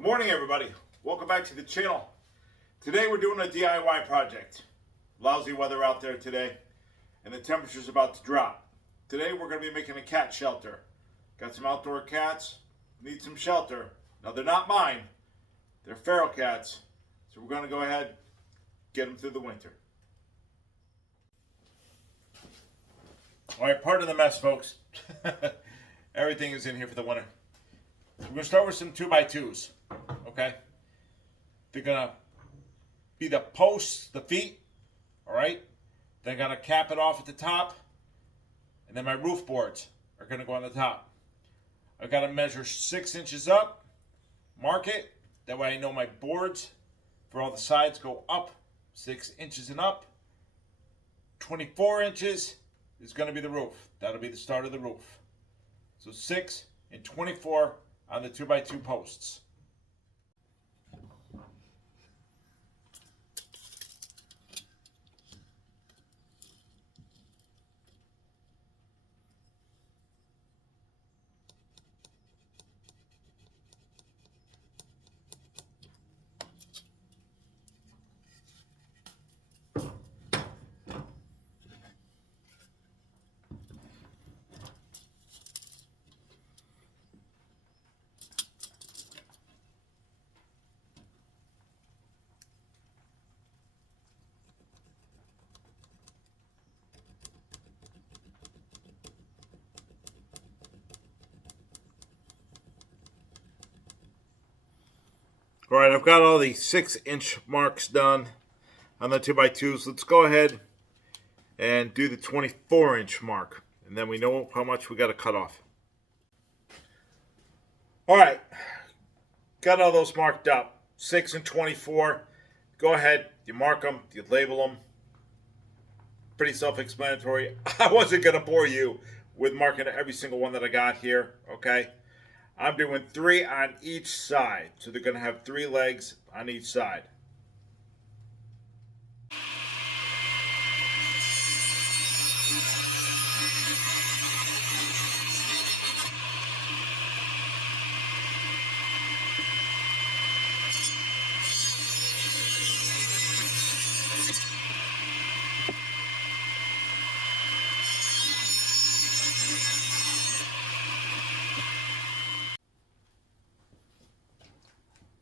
Good morning, everybody. Welcome back to the channel. Today we're doing a DIY project. Lousy weather out there today, and the temperature's about to drop. Today we're going to be making a cat shelter. Got some outdoor cats, need some shelter. Now they're not mine, they're feral cats, so we're going to go ahead, get them through the winter. Alright, pardon the mess, folks. Everything is in here for the winter. So we're going to start with some 2x2s. Okay? They're going to be the posts, the feet. Alright? Then I'm going to cap it off at the top. And then my roof boards are going to go on the top. I've got to measure 6 inches up. Mark it. That way I know my boards for all the sides go up 6 inches and up. 24 inches is going to be the roof. That'll be the start of the roof. So 6 and 24 on the 2x2 posts. All right, I've got all the 6-inch marks done on the 2x2s. Let's go ahead and do the 24-inch mark, and then we know how much we got to cut off. All right, got all those marked up, 6 and 24. Go ahead, you mark them, you label them. Pretty self-explanatory. I wasn't going to bore you with marking every single one that I got here, okay? I'm doing 3 on each side. So they're going to have 3 legs on each side.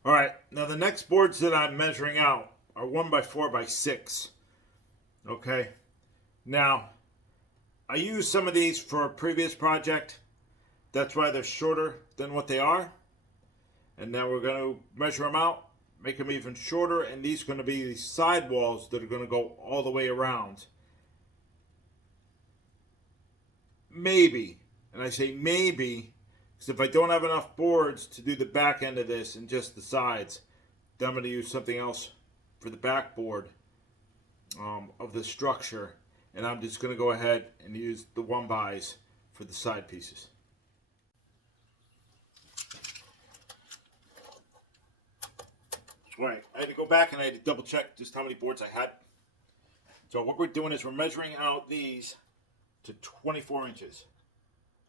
All right, now the next boards that I'm measuring out are 1x4x6. Okay, now I used some of these for a previous project. That's why they're shorter than what they are. And now we're going to measure them out, make them even shorter, and these are going to be the side walls that are going to go all the way around. Maybe, and I say maybe, because if I don't have enough boards to do the back end of this and just the sides, then I'm going to use something else for the backboard of the structure. And I'm just going to go ahead and use the 1x for the side pieces. All right, I had to go back and I had to double check just how many boards I had. So what we're doing is we're measuring out these to 24 inches.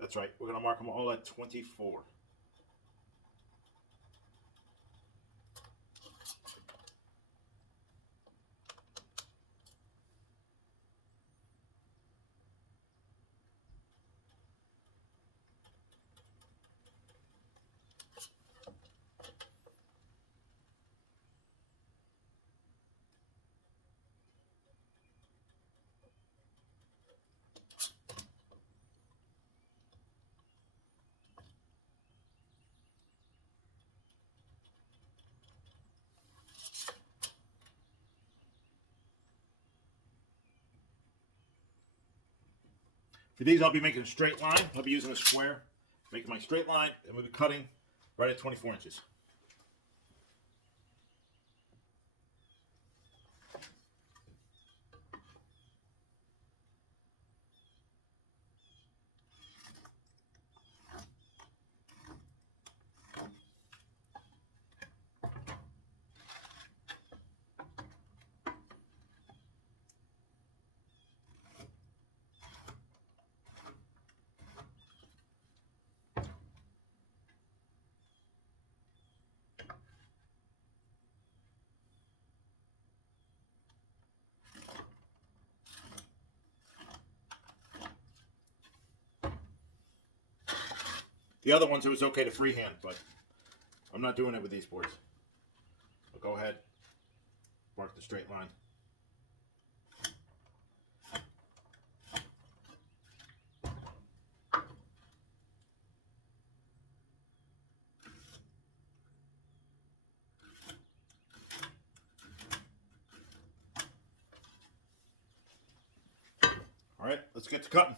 That's right, we're going to mark them all at 24. For these, I'll be making a straight line. I'll be using a square, making my straight line, and we'll be cutting right at 24 inches. The other ones it was okay to freehand, but I'm not doing it with these boards. But go ahead, mark the straight line. All right, let's get to cutting.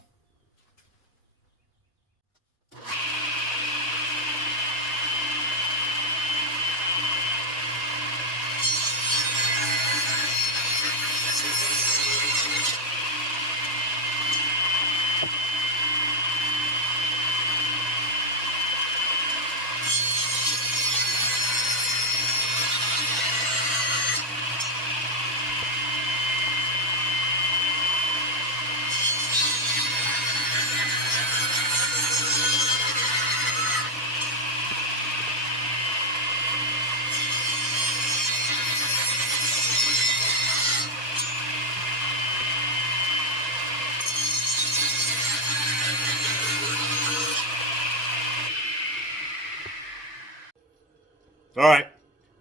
All right,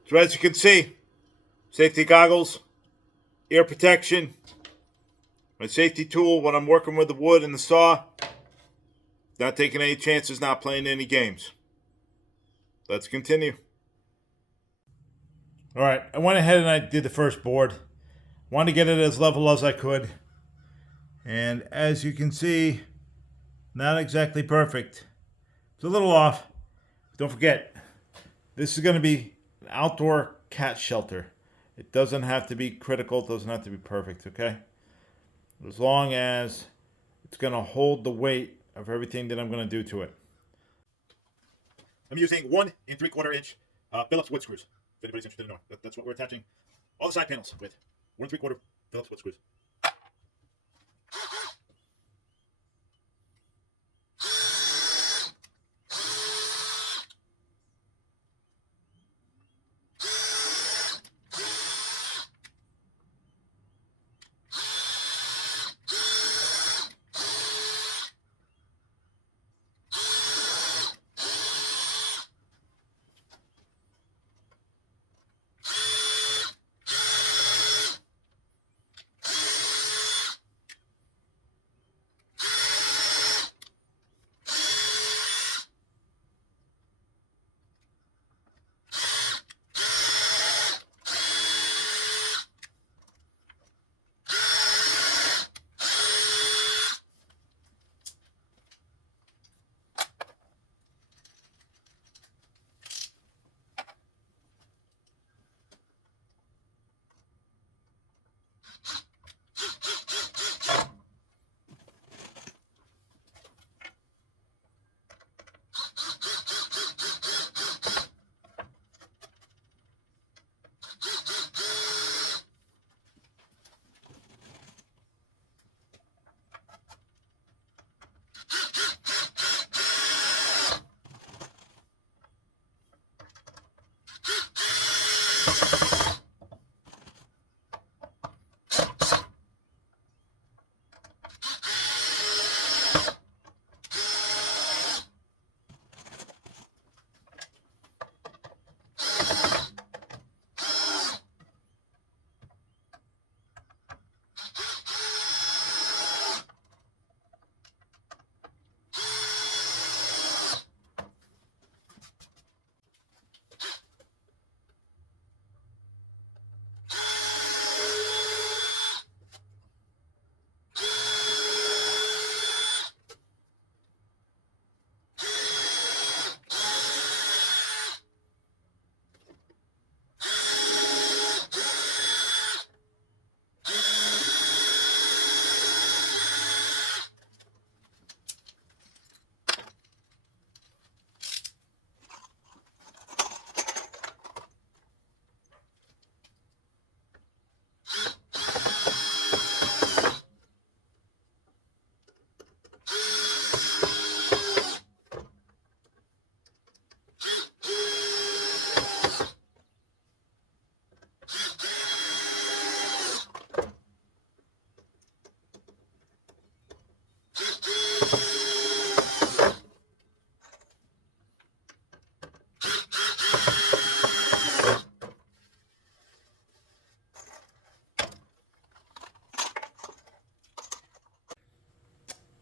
so as you can see, safety goggles, ear protection, my safety tool when I'm working with the wood and the saw. Not taking any chances, not playing any games. Let's continue. All right, I went ahead and I did the first board. Wanted to get it as level as I could. And as you can see, not exactly perfect. It's a little off. Don't forget, this is going to be an outdoor cat shelter. It doesn't have to be critical. It doesn't have to be perfect, okay? As long as it's going to hold the weight of everything that I'm going to do to it. I'm using 1 3/4 inch Phillips wood screws. If anybody's interested in knowing, that's what we're attaching all the side panels with. 1 3/4 Phillips wood screws.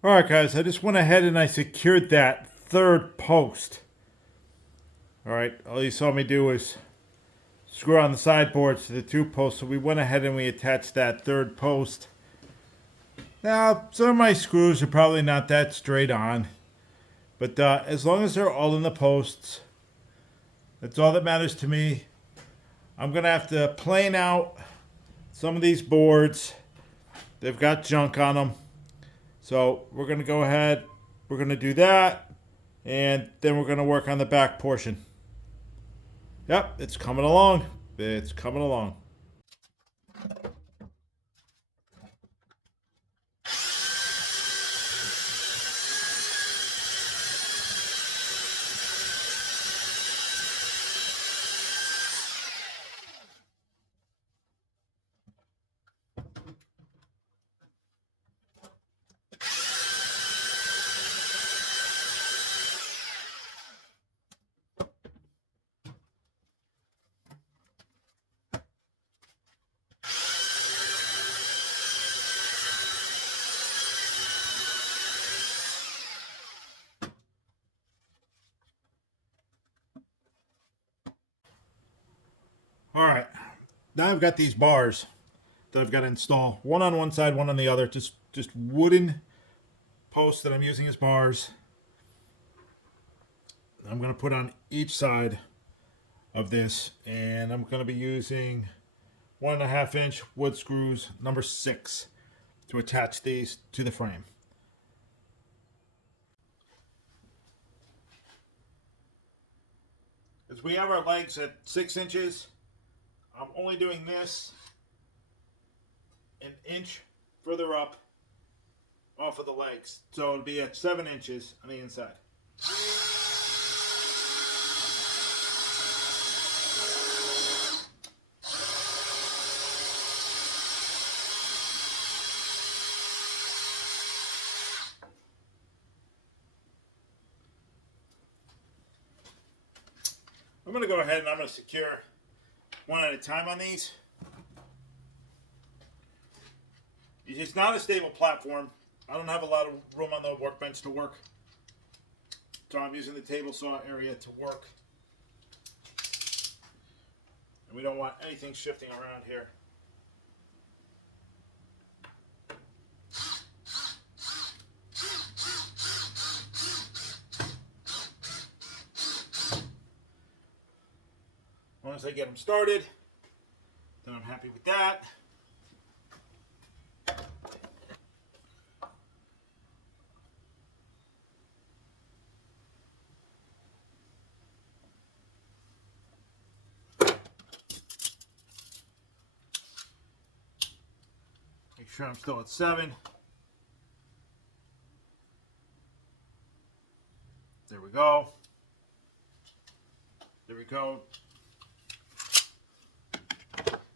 Alright guys, I just went ahead and I secured that third post. Alright, all you saw me do was screw on the sideboards to the two posts, so we went ahead and we attached that third post. Now, some of my screws are probably not that straight on, but as long as they're all in the posts, that's all that matters to me. I'm going to have to plane out some of these boards. They've got junk on them. So we're going to go ahead, we're going to do that, and then we're going to work on the back portion. Yep, it's coming along. It's coming along. All right, now I've got these bars that I've got to install. One on one side, one on the other. Just wooden posts that I'm using as bars. I'm going to put on each side of this, and I'm going to be using 1.5 inch wood screws number 6 to attach these to the frame. As we have our legs at 6 inches, I'm only doing this an inch further up off of the legs. So it'll be at 7 inches on the inside. I'm going to go ahead and I'm going to secure one at a time on these. It's not a stable platform. I don't have a lot of room on the workbench to work. So I'm using the table saw area to work. And we don't want anything shifting around here. As long as I get them started, then I'm happy with that. Make sure I'm still at 7. There we go. There we go.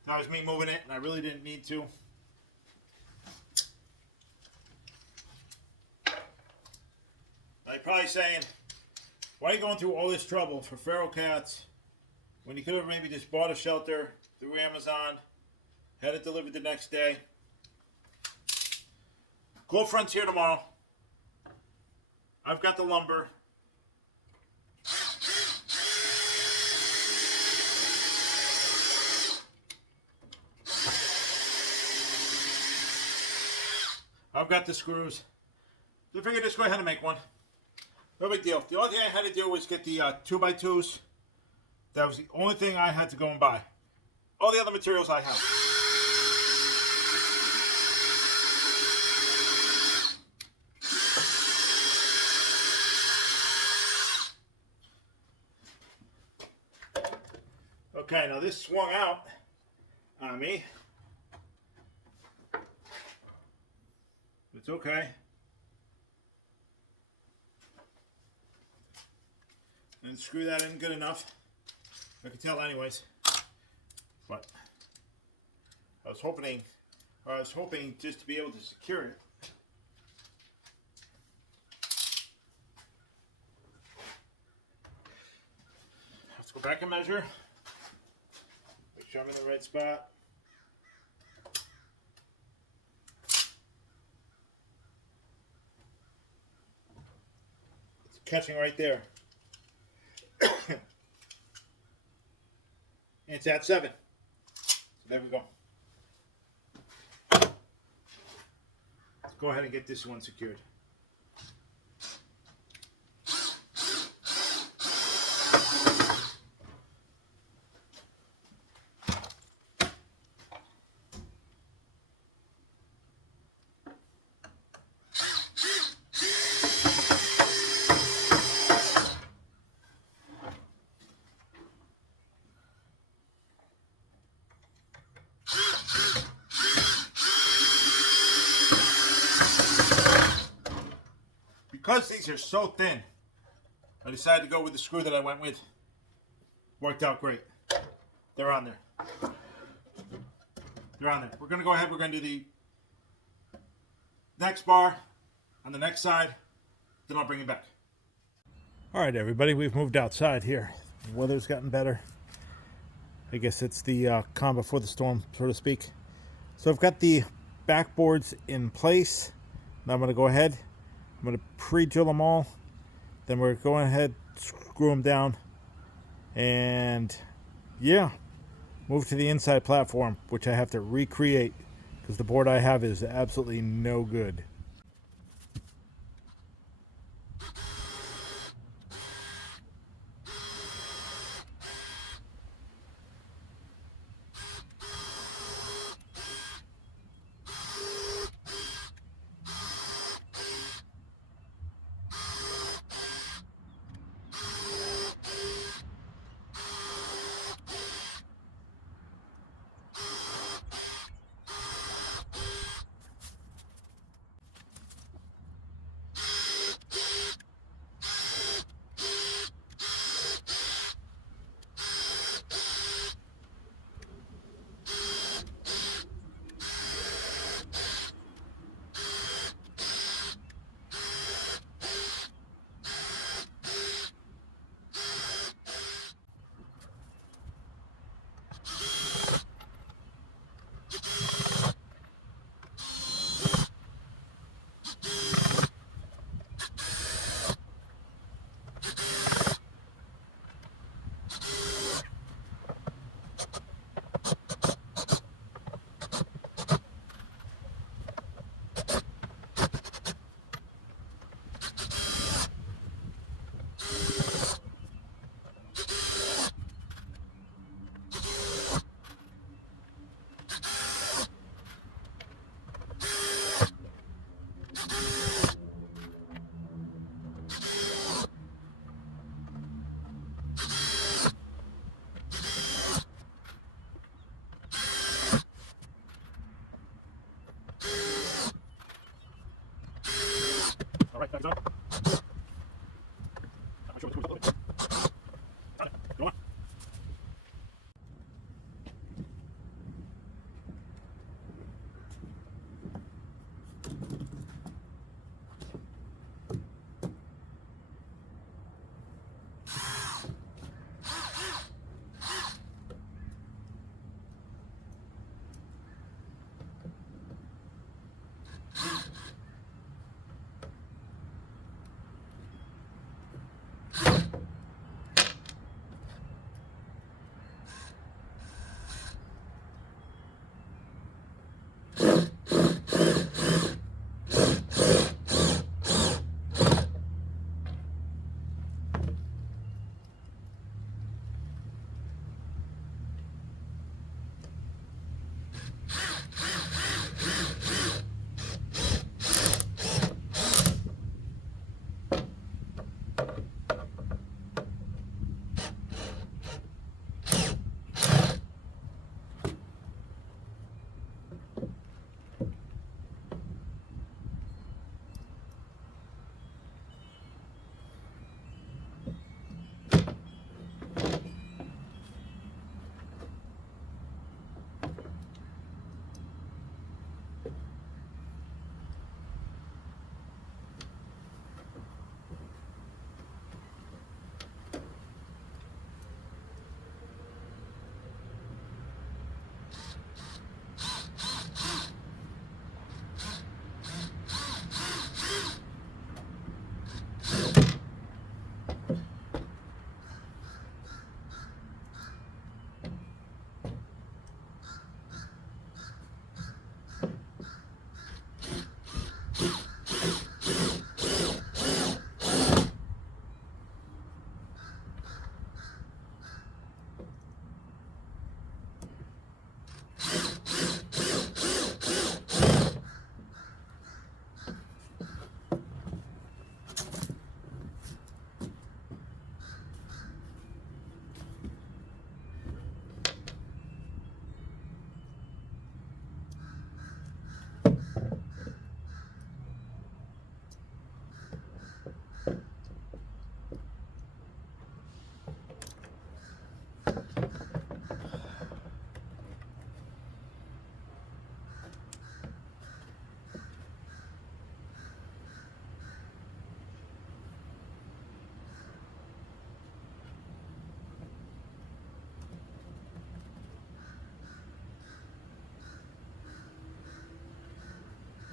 That was me moving it, and I really didn't need to. Now you're probably saying, why are you going through all this trouble for feral cats when you could have maybe just bought a shelter through Amazon, had it delivered the next day? Glow Front's here tomorrow. I've got the lumber. I've got the screws. So I figured just go ahead and make one. No big deal. The only thing I had to do was get the 2x2s. That was the only thing I had to go and buy. All the other materials I have. Okay, now this swung out on me. It's okay. And screw that in good enough. I can tell anyways. But I was hoping just to be able to secure it. Let's go back and measure. Make sure I'm in the right spot. catching right there. And it's at 7. So there we go. Let's go ahead and get this one secured. Because these are so thin, I decided to go with the screw that I went with. Worked out great. They're on there. They're on there. We're going to go ahead. We're going to do the next bar on the next side. Then I'll bring it back. All right, everybody. We've moved outside here. The weather's gotten better. I guess it's the calm before the storm, so to speak. So I've got the backboards in place. Now I'm going to go ahead. I'm going to pre-drill them all. Then we're going ahead, screw them down. And yeah, move to the inside platform, which I have to recreate because the board I have is absolutely no good. All right, that's up. Go on.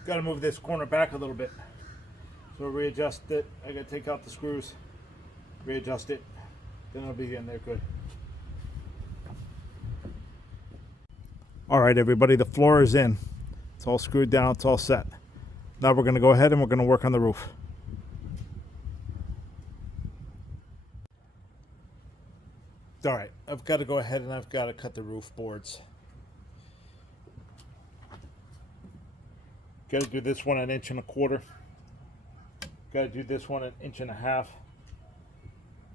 got to move this corner back a little bit. So readjust it. I got to take out the screws, readjust it, then it'll be in there good. All right, everybody, the floor is in. It's all screwed down, it's all set. Now we're going to go ahead and we're going to work on the roof. All right, I've got to go ahead and I've got to cut the roof boards. Got to do this one 1.25 inches. Got to do this one 1.5 inches.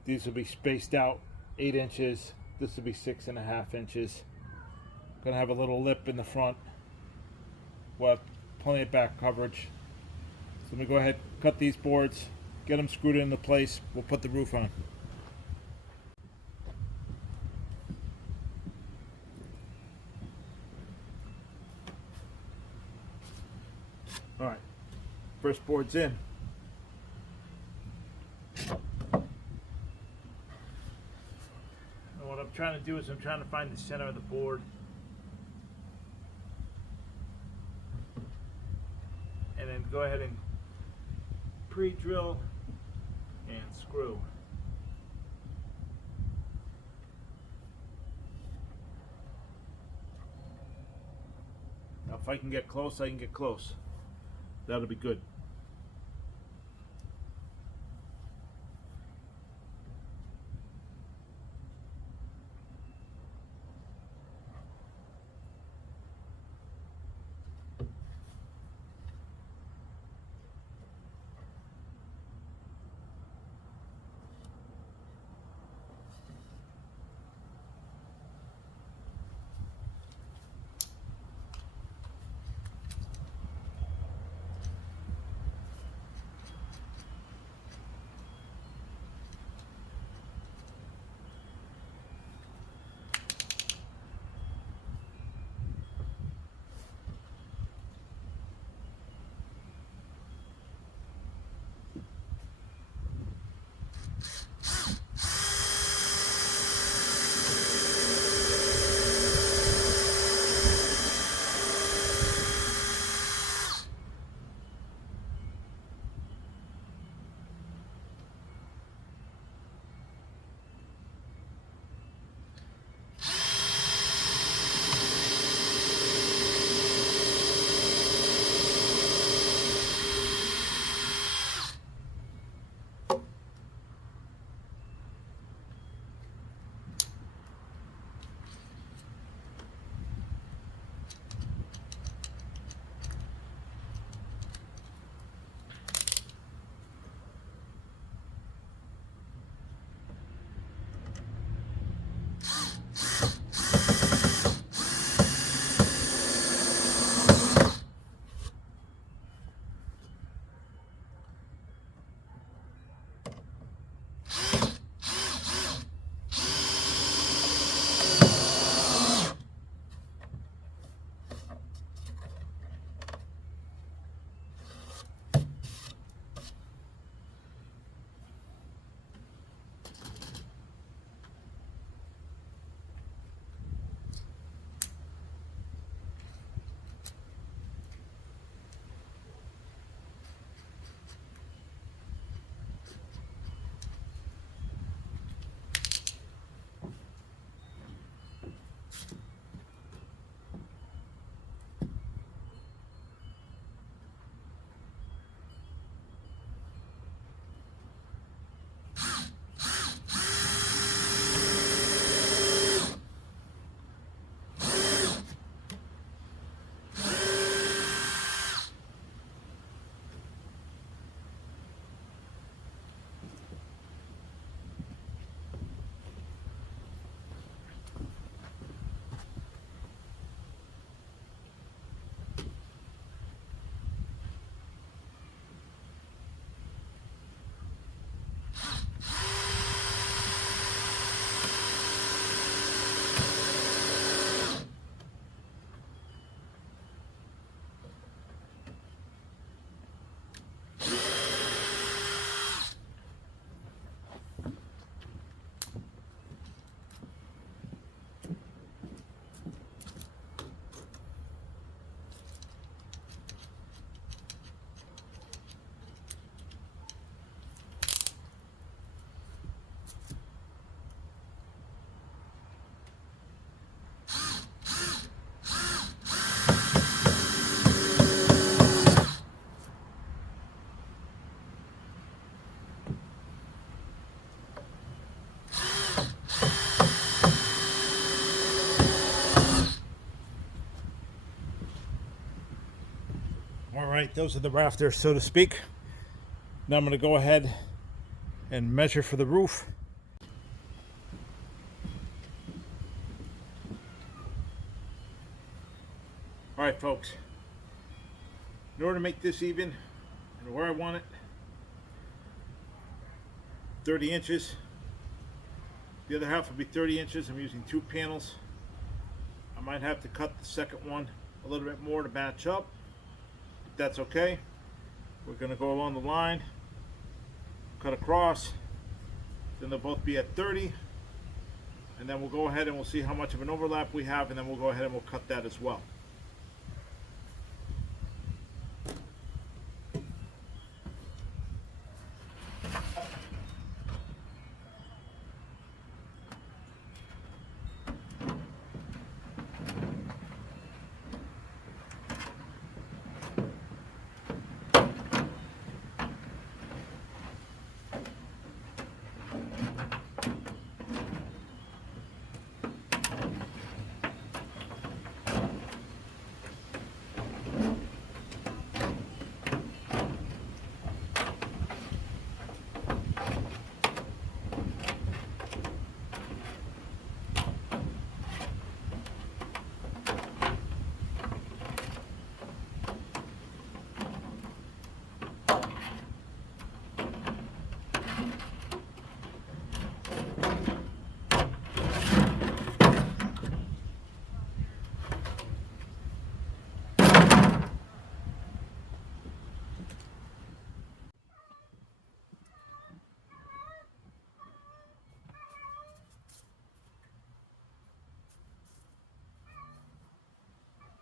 These will be spaced out 8 inches. This will be 6.5 inches. Gonna have a little lip in the front. We'll have plenty of back coverage. So let me go ahead, cut these boards, get them screwed into place. We'll put the roof on. All right, first board's in. And what I'm trying to do is I'm trying to find the center of the board. And then go ahead and pre-drill and screw. Now if I can get close, I can get close. That'll be good. right, those are the rafters, so to speak. Now I'm going to go ahead and measure for the roof. All right, folks. In order to make this even and where I want it, 30 inches. The other half will be 30 inches. I'm using 2 panels. I might have to cut the second one a little bit more to match up. But that's okay. We're going to go along the line, cut across, then they'll both be at 30, and then we'll go ahead and we'll see how much of an overlap we have, and then we'll go ahead and we'll cut that as well.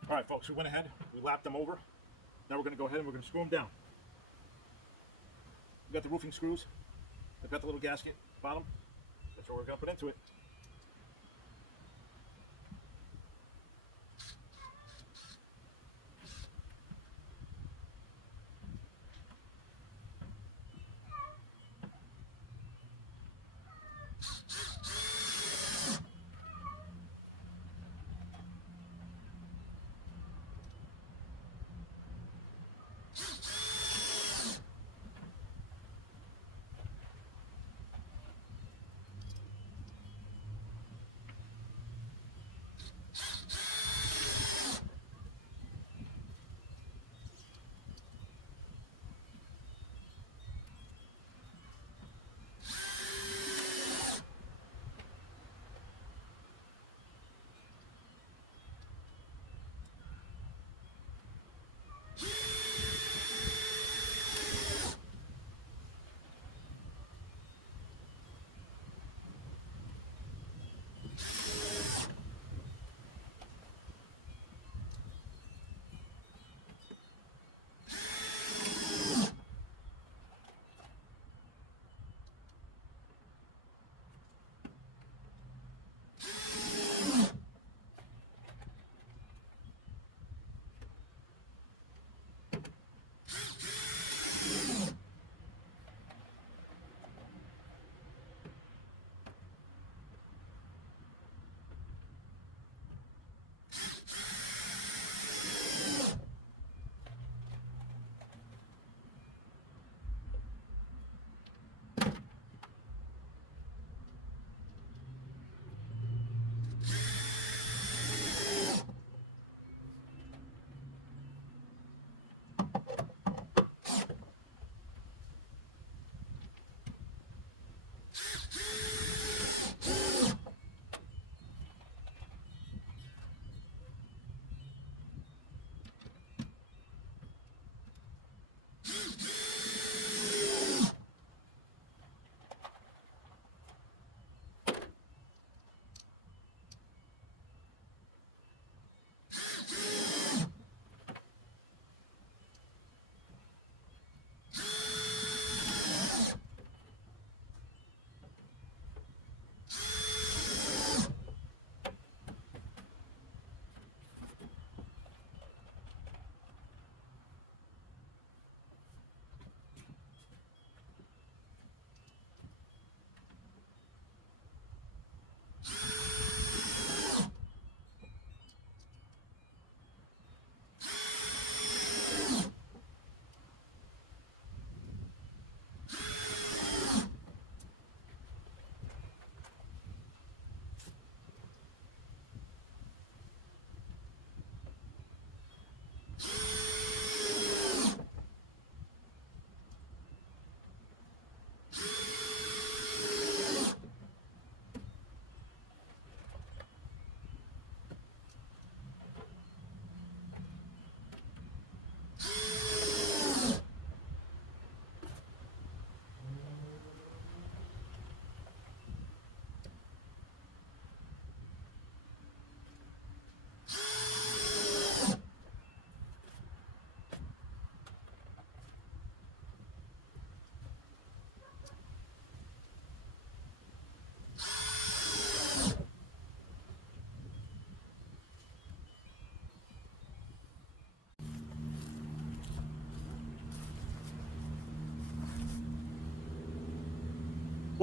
All right, folks, we went ahead, we lapped them over. Now we're going to go ahead and we're going to screw them down. We got the roofing screws. I've got the little gasket bottom. That's what we're going to put into it.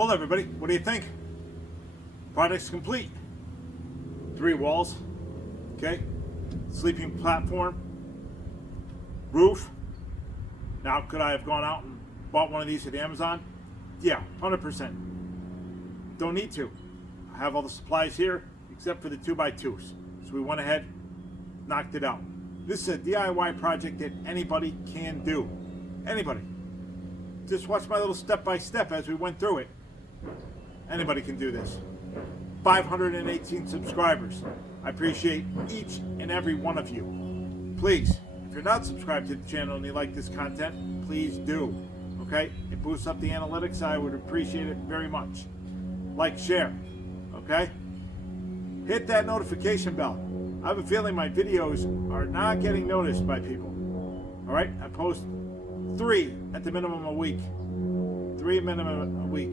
Well, everybody, what do you think? Project's complete. 3 walls, okay? Sleeping platform, roof. Now, could I have gone out and bought one of these at Amazon? Yeah, 100%. Don't need to. I have all the supplies here except for the 2x2s. So we went ahead, knocked it out. This is a DIY project that anybody can do. Anybody. Just watch my little step-by-step as we went through it. Anybody can do this. 518 subscribers. I appreciate each and every one of you. Please, if you're not subscribed to the channel and you like this content, please do. Okay? It boosts up the analytics. I would appreciate it very much. Like, share. Okay? Hit that notification bell. I have a feeling my videos are not getting noticed by people. Alright? I post 3 at the minimum a week. 3 minimum a week.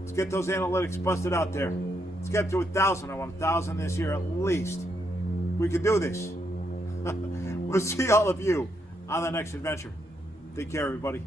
Let's get those analytics busted out there. Let's get to 1,000. I want 1,000 this year at least. We can do this. We'll see all of you on the next adventure. Take care, everybody.